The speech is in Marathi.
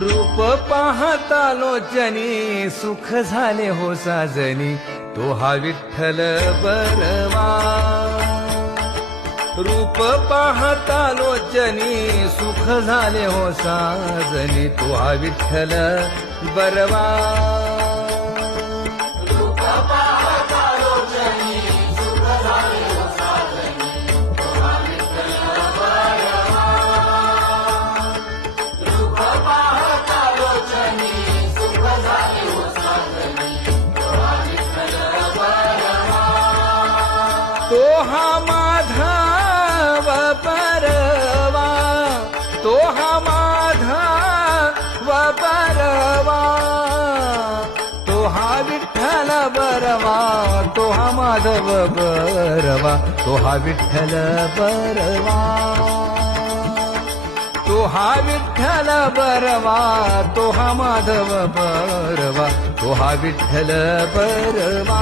रूप पाहता लोचनी सुख झाले हो साजनी तो हा विठ्ठल बरवा। रूप पाहता लोचनी सुख झाले हो साजनी तो हा विठ्ठल बरवा। तो हा माधव परवा, तो हा माधव परवा, तो हा विठ्ठल बरवा, तो हा माधव बरवा, तो हा विठ्ठल बरवा, तो हा विठ्ठल बरवा, तो हा माधव बरवा, तो हा विठ्ठल बरवा।